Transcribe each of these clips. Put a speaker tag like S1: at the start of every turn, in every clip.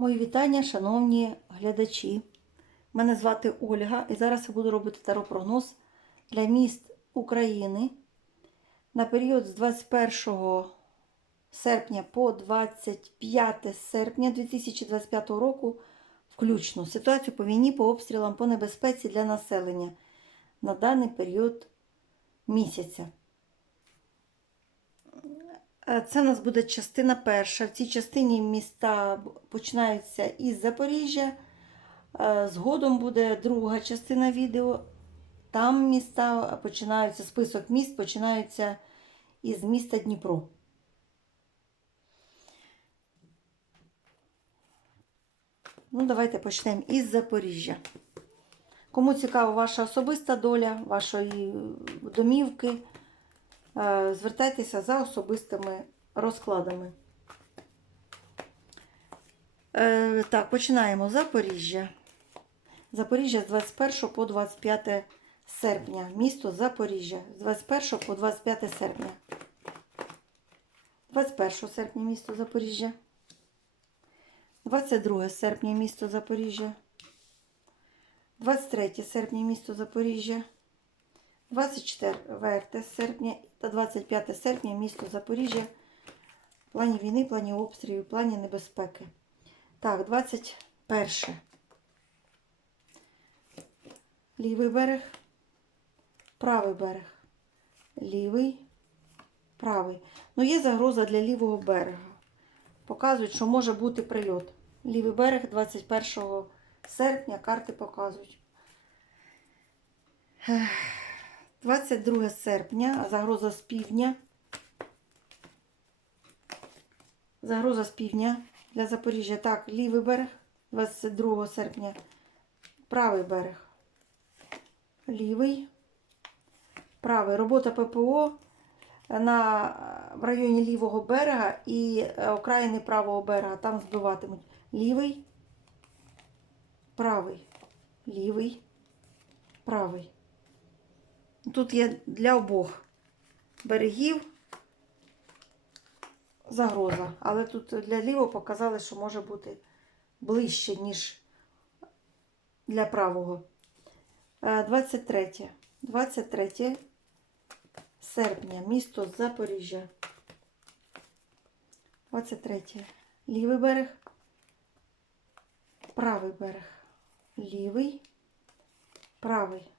S1: Мої вітання, шановні глядачі. Мене звати Ольга, і зараз я буду робити таропрогноз для міст України на період з 21 серпня по 25 серпня 2025 року, включно ситуацію по війні, по обстрілам, по небезпеці для населення на даний період місяця. Е, Це у нас буде частина перша. В цій частині міста починаються із Запоріжжя. Е, Згодом буде друга частина відео. Там міста починаються, список міст починаються із міста Дніпро. Ну, давайте почнемо із Запоріжжя. Кому цікава ваша особиста доля, вашої домівки, звертайтеся за особистими розкладами. Е, Так, починаємо. Запоріжжя. Запоріжжя з 21 по 25 серпня. Місто Запоріжжя з 21 по 25 серпня. 21 серпня місто Запоріжжя. 22 серпня місто Запоріжжя. 23 серпня місто Запоріжжя. 24 серпня та 25 серпня місто Запоріжжя. В плані війни, в плані обстрілів, в плані небезпеки. Так, 21. Лівий берег, правий берег. Лівий, правий. Ну, є загроза для лівого берега. Показують, що може бути прильот. Лівий берег 21 серпня карти показують. Ех, 22 серпня, загроза з півдня. Загроза з півдня для Запоріжжя. Так, лівий берег 22 серпня. Правий берег. Лівий. Правий. Робота ППО на, в районі лівого берега і е, окраїни правого берега. Там збиватимуть. Лівий. Правий. Лівий. Правий. Тут є для обох берегів загроза. Але тут для лівого показали, що може бути ближче, ніж для правого. Е, 23. 23 серпня. Місто Запоріжжя. 23. Лівий берег. Правий берег. Лівий. Правий.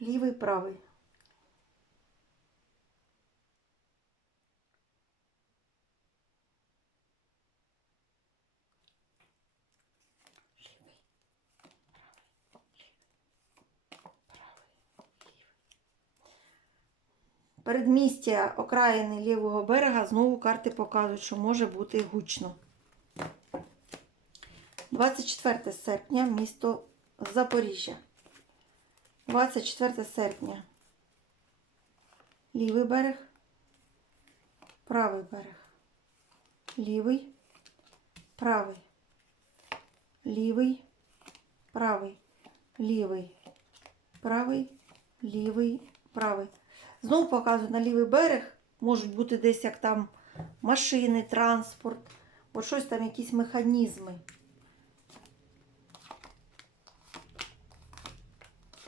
S1: Лівий, правий. Передмістя окраїни лівого берега знову карти показують, що може бути гучно. 24 серпня місто Запоріжжя. 24 серпня. Лівий берег, правий берег. Лівий, правий. Лівий, правий. Лівий, правий, лівий, правий. Знову показую на лівий берег. Можуть бути десь як там машини, транспорт, бо щось там, якісь механізми.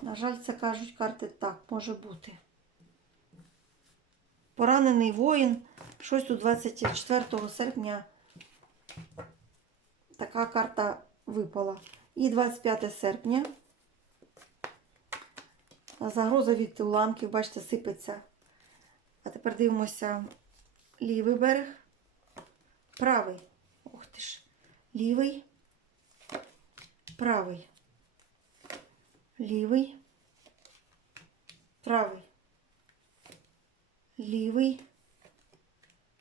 S1: На жаль, це кажуть карти так, може бути. Поранений воїн. Щось тут 24 серпня така карта випала. І 25 серпня. Загроза від уламків, бачите, сипеться. А тепер дивимося лівий берег, правий. Ох ти ж. Лівий, правий. Лівий, правий. Лівий,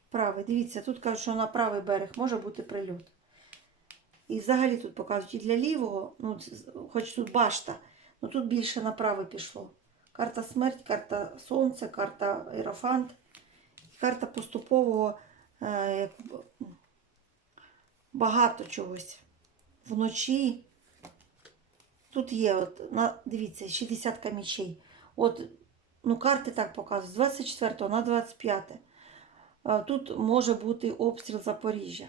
S1: правий. Дивіться, тут кажуть, що на правий берег може бути прильот. І взагалі тут показують і для лівого, ну, хоч тут башта, ну тут більше на правий пішло. Карта смерть, карта сонце, карта Ерофант, карта поступового е, багато чогось. Вночі. Тут є, от, на, дивіться, 60 мічей. От, ну, карти так показують. З 24 на 25. Е, Тут може бути обстріл Запоріжжя,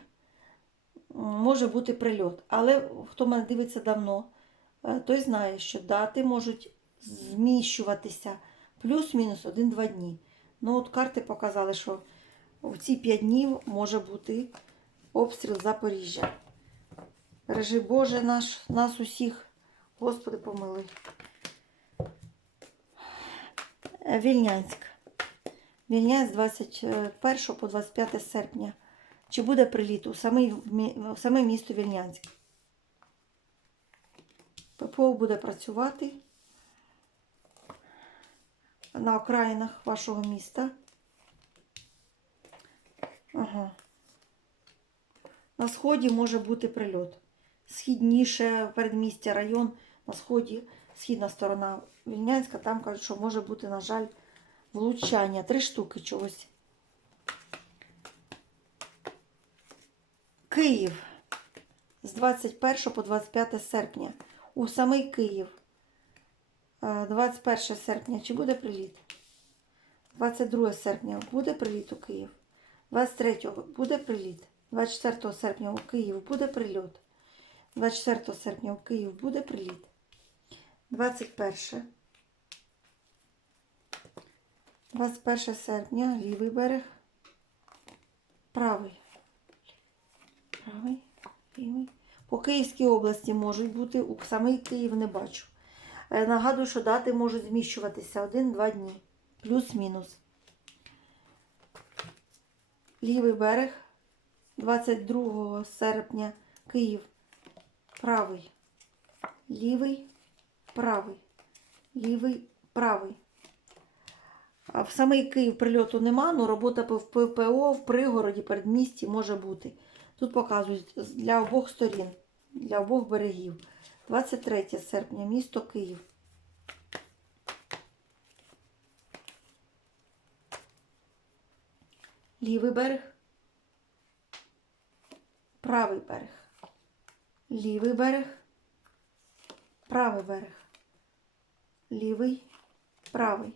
S1: може бути прильот. Але хто мене дивиться давно, е, той знає, що дати можуть зміщуватися плюс-мінус 1-2 дні. Ну, от карти показали, що в ці 5 днів може бути обстріл Запоріжжя. Бережи Боже наш, нас усіх, Господи помилуй. Е, Вільнянськ. Вільнянськ 21 по 25 серпня. Чи буде приліт у мі- в саме місто Вільнянськ? ППО буде працювати на окраїнах вашого міста. Ага. На сході може бути прильот. Східніше передмістя район на сході, східна сторона Вільнянська, там кажуть, що може бути, на жаль, влучання. Три штуки чогось. Київ з 21 по 25 серпня. У самий Київ. Е, 21 серпня. Чи буде приліт? 22 серпня буде приліт у Київ. 23 буде приліт. 24 серпня у Київ буде прильот. 24 серпня у Київ буде приліт. 21. 21 серпня лівий берег. Правий. Правий, лівий. По Київській області можуть бути, у самий Київ не бачу. Е, Нагадую, що дати можуть зміщуватися 1-2 дні. Плюс-мінус. Лівий берег 22 серпня Київ. Правий. Лівий, правий. Лівий, правий. В самий Київ прильоту нема, але робота по ППО в пригороді, передмісті може бути. Тут показують для обох сторін, для обох берегів. 23 серпня, місто Київ. Лівий берег. Правий берег. Лівий берег. Правий берег. Лівий, правий.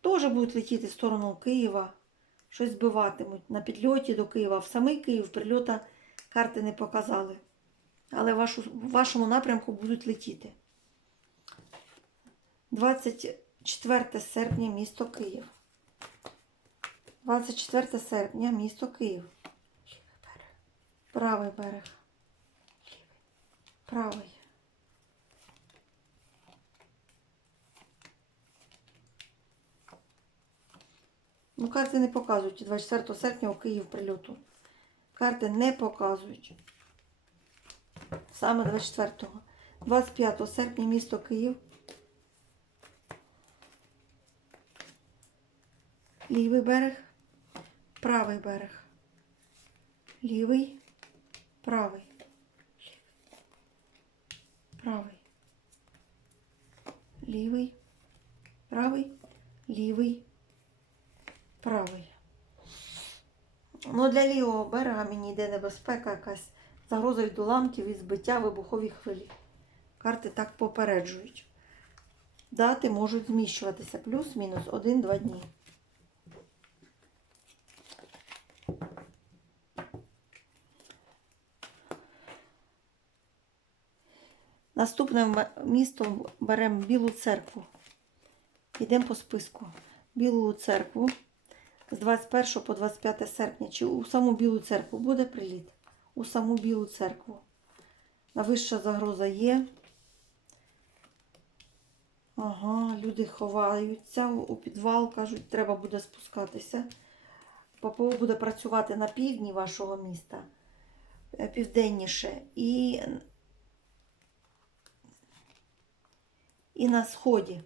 S1: Теж будуть летіти в сторону Києва. Щось збиватимуть на підльоті до Києва. В самий Київ прильота карти не показали. Але в вашому напрямку будуть летіти. 24 серпня місто Київ. 24 серпня місто Київ. Правий берег. Правий. Ну, карти не показують 24 серпня у Київ прильоту. Карти не показують. Саме 24-го. 25 серпня місто Київ. Лівий берег, правий берег. Лівий, правий. Правий. Лівий, правий, лівий, правий. Ну, для лівого берега мені йде небезпека якась загроза від уламків і збиття вибухові хвилі. Карти так попереджують. Дати можуть зміщуватися плюс-мінус 1-2 дні. Наступне м- місто беремо Білу церкву. Йдемо по списку. Білу церкву з 21 по 25 серпня. Чи у саму Білу церкву буде приліт? У саму Білу церкву. Вища загроза є. Ага, люди ховаються у підвал, кажуть, треба буде спускатися. ППО буде працювати на півдні вашого міста, е, південніше, і, і на сході.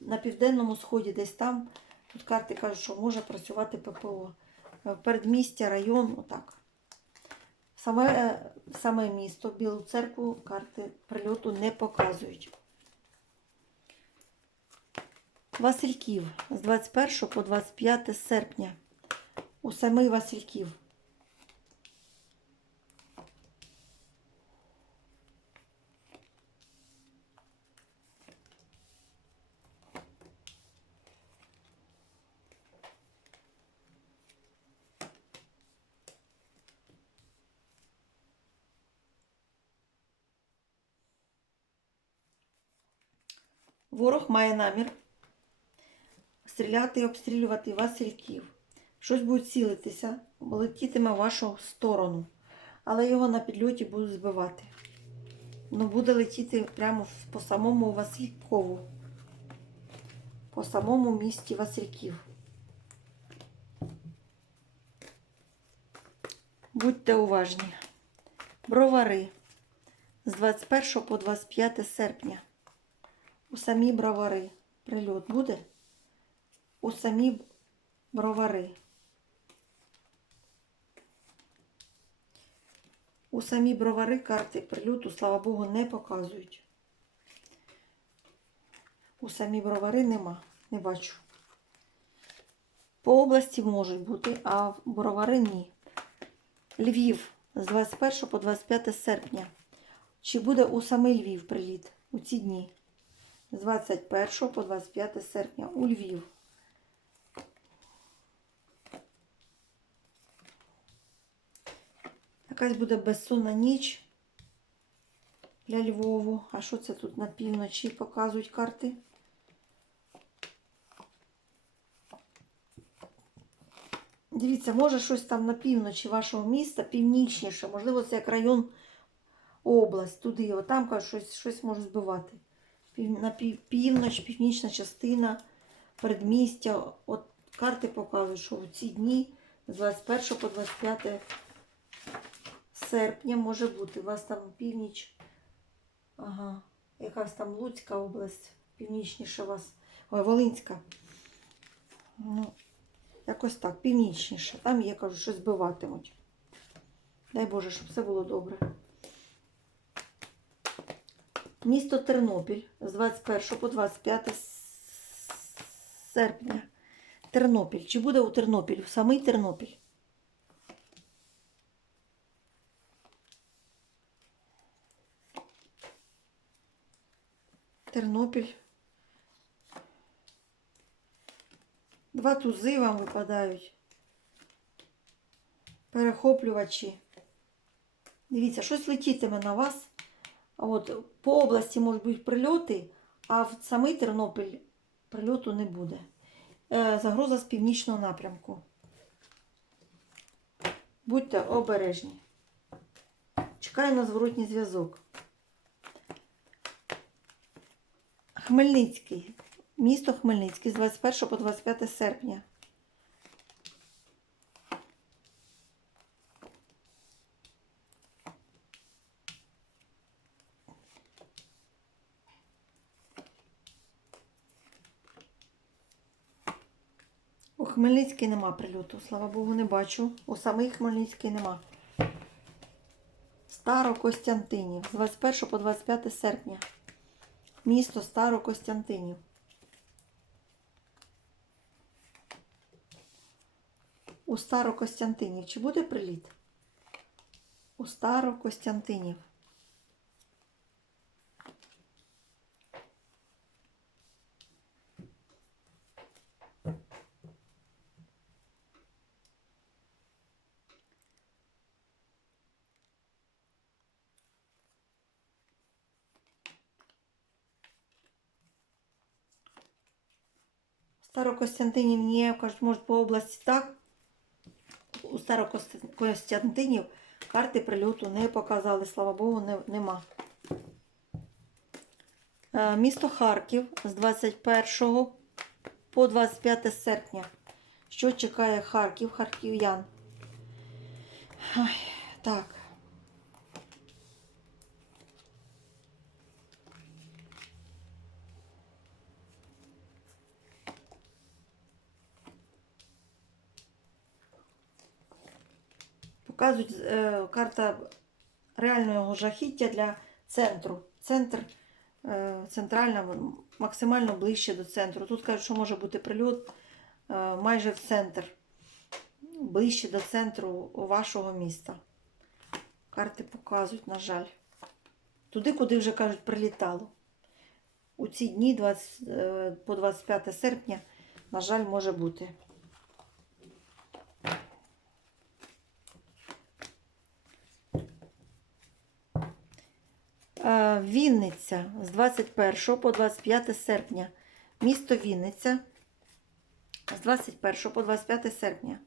S1: На південному сході, десь там, тут карти кажуть, що може працювати ППО. Е, Передмістя, район, отак. Саме, е, саме місто, Білу церкву карти прильоту не показують. Васильків з 21 по 25 серпня. У самий Васильків. Ворог має намір стріляти і обстрілювати Васильків. Щось буде цілитися, летітиме в вашу сторону, але його на підльоті будуть збивати. Ну, буде летіти прямо по самому Василькову, по самому місті Васильків. Будьте уважні. Бровари з 21 по 25 серпня. У самі бровари. Прильот буде? У самі бровари. У самі бровари карти прильоту, слава Богу, не показують. У самі бровари нема, не бачу. По області можуть бути, а бровари ні. Львів з 21 по 25 серпня. Чи буде у самий Львів приліт у ці дні? З 21 по 25 серпня у Львів. Якась буде безсонна ніч для Львову. А що це тут на півночі показують карти? Дивіться, може щось там на півночі вашого міста, північніше, можливо, це як район область, туди, отам кажуть, щось, щось може збивати. На пів, північ, північна частина, передмістя. От карти показують, що в ці дні з 21 по 25 серпня може бути. У вас там північ, ага, якась там Луцька область, північніше у вас, ой, Волинська. Ну, якось так, північніше. Там, я кажу, щось збиватимуть. Дай Боже, щоб все було добре. Місто Тернопіль з 21 по 25 серпня. Тернопіль. Чи буде у Тернопіль? Самий Тернопіль. Тернопіль. Два тузи вам випадають. Перехоплювачі. Дивіться, щось летітиме на вас. От по області можуть бути прильоти, а в самий Тернопіль прильоту не буде. Е, загроза з північного напрямку. Будьте обережні. Чекаю на зворотній зв'язок. Хмельницький. Місто Хмельницький з 21 по 25 серпня. Хмельницький нема прильоту, слава Богу, не бачу. У самий Хмельницький нема. Старокостянтинів з 21 по 25 серпня. Місто Старокостянтинів. У Старокостянтинів. Чи буде приліт? У Старокостянтинів. Старокостянтинів ні, кажуть, може по області так. У Старокостянтинів карти прильоту не показали, слава Богу, не, нема. Е, Місто Харків з 21 по 25 серпня. Що чекає Харків, харків'ян? Так. Показують е, карта реального жахіття для центру. Центр е, центральна, максимально ближче до центру. Тут кажуть, що може бути прильот е, майже в центр, ближче до центру вашого міста. Карти показують, на жаль. Туди, куди вже кажуть, прилітало. У ці дні 20, е, по 25 серпня, на жаль, може бути. Вінниця з 21 по 25 серпня. Місто Вінниця з 21 по 25 серпня.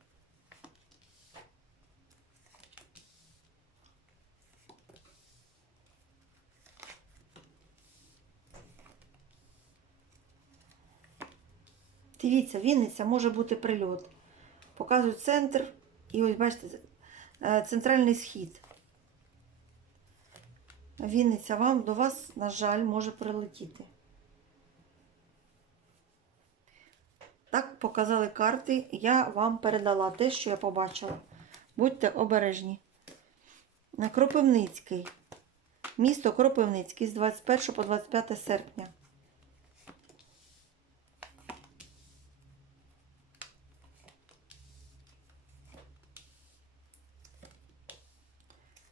S1: Дивіться, Вінниця може бути прильот. Показую центр і ось бачите, е, центральний схід. Вінниця вам до вас, на жаль, може прилетіти. Так показали карти. Я вам передала те, що я побачила. Будьте обережні. На Кропивницький. Місто Кропивницький з 21 по 25 серпня.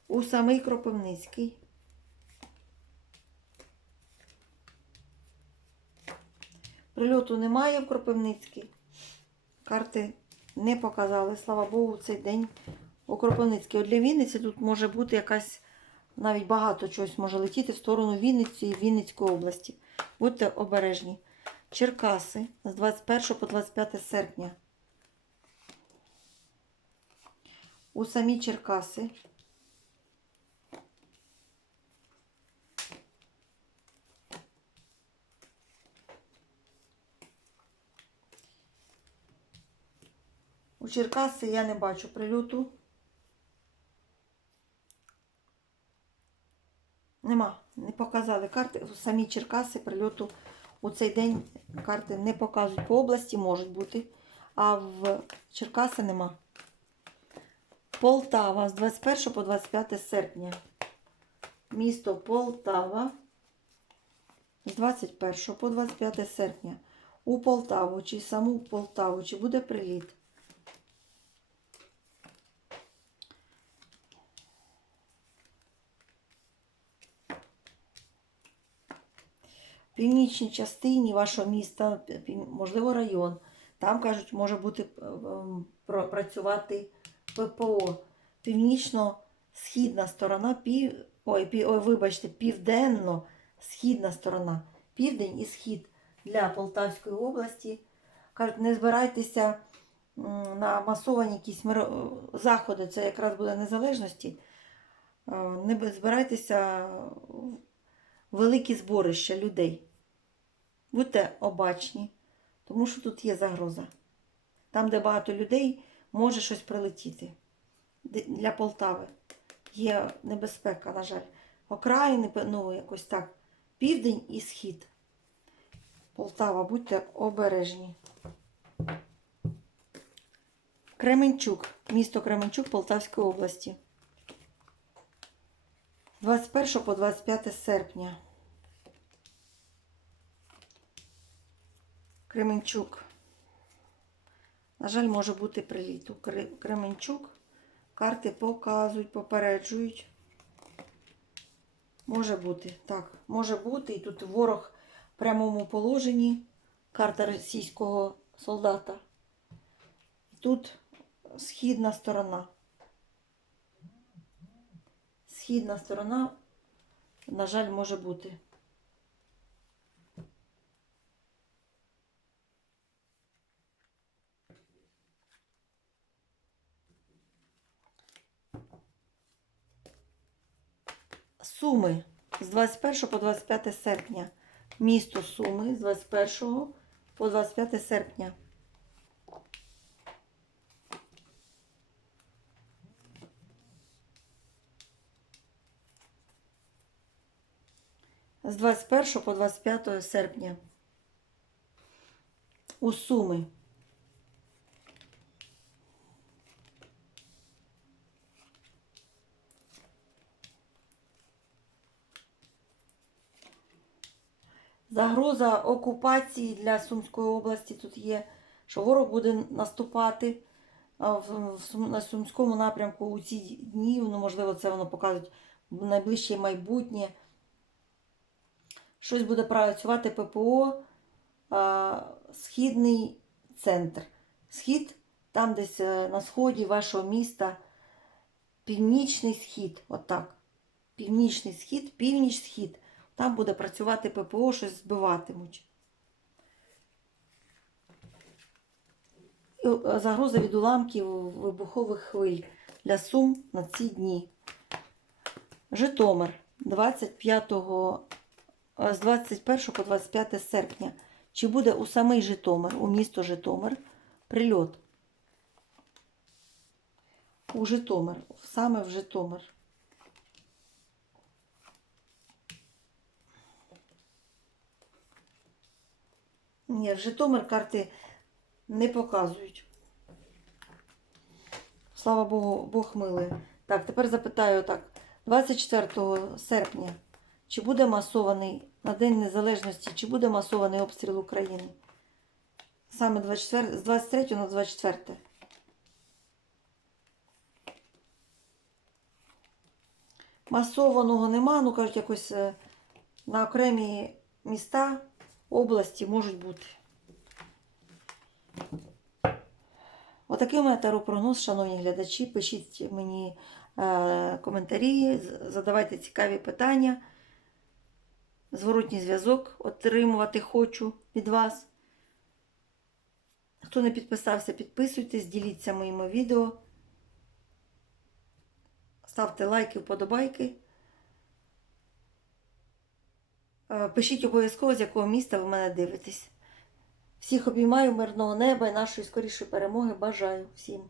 S1: У самий Кропивницький. Прильоту немає в Кропивницький. Карти не показали. Слава Богу, цей день у Кропивницький. От для Вінниці тут може бути якась, навіть багато чогось може летіти в сторону Вінниці і Вінницької області. Будьте обережні. Черкаси з 21 по 25 серпня. У самі Черкаси. У Черкаси я не бачу прильоту. Нема, не показали карти. Самі Черкаси прильоту у цей день карти не показують. По області можуть бути, а в Черкаси нема. Полтава з 21 по 25 серпня. Місто Полтава з 21 по 25 серпня. У Полтаву чи саму Полтаву, чи буде приліт. Північній частині вашого міста, можливо, район. Там, кажуть, може бути е, ем, працювати ППО. Північно-східна сторона, пів, ой, пів, ой, вибачте, південно-східна сторона, південь і схід для Полтавської області. Кажуть, не збирайтеся на масовані якісь миро- заходи, це якраз буде незалежності. Е, Не збирайтеся великі зборища людей. Будьте обачні, тому що тут є загроза. Там, де багато людей, може щось прилетіти. Для Полтави є небезпека, на жаль. Окраїни, ну, якось так. Південь і схід. Полтава, будьте обережні. Кременчук, місто Кременчук Полтавської області. 21 по 25 серпня. Кременчук. На жаль, може бути приліт. Кременчук. Карти показують, попереджують. Може бути, так, може бути. І тут ворог в прямому положенні. Карта російського солдата. Тут східна сторона. Східна сторона, на жаль, може бути. Суми з 21 по 25 серпня. Місто Суми з 21 по 25 серпня. З 21 по 25 серпня. У Суми. Загроза окупації для Сумської області тут є, що ворог буде наступати на Сумському напрямку у ці дні. Ну, можливо, це воно показують в найближче майбутнє. Щось буде працювати ППО, а, східний центр. Схід, там десь е, на сході вашого міста, північний схід, отак. північний схід, північ-схід. Там буде працювати ППО, щось збиватимуть. Е, Загроза від уламків вибухових хвиль для Сум на ці дні. Житомир 25, е, з 21 по 25 серпня. Чи буде у самий Житомир, у місто Житомир, прильот? У Житомир, саме в Житомир. Ні, в Житомир карти не показують. Слава Богу, Бог милий. Так, тепер запитаю так. 24 серпня, чи буде масований на День Незалежності, чи буде масований обстріл України? Саме 24, з 23 на 24. Масованого нема, ну кажуть, якось е, на окремі міста області можуть бути. Отакий у таропрогноз, шановні глядачі. Пишіть мені е, коментарі, задавайте цікаві питання. Зворотній зв'язок отримувати хочу від вас. Хто не підписався, підписуйтесь, діліться моїми відео. Ставте лайки, вподобайки. Е, Пишіть обов'язково, з якого міста ви мене дивитесь. Всіх обіймаю, мирного неба і нашої скорішої перемоги. Бажаю всім.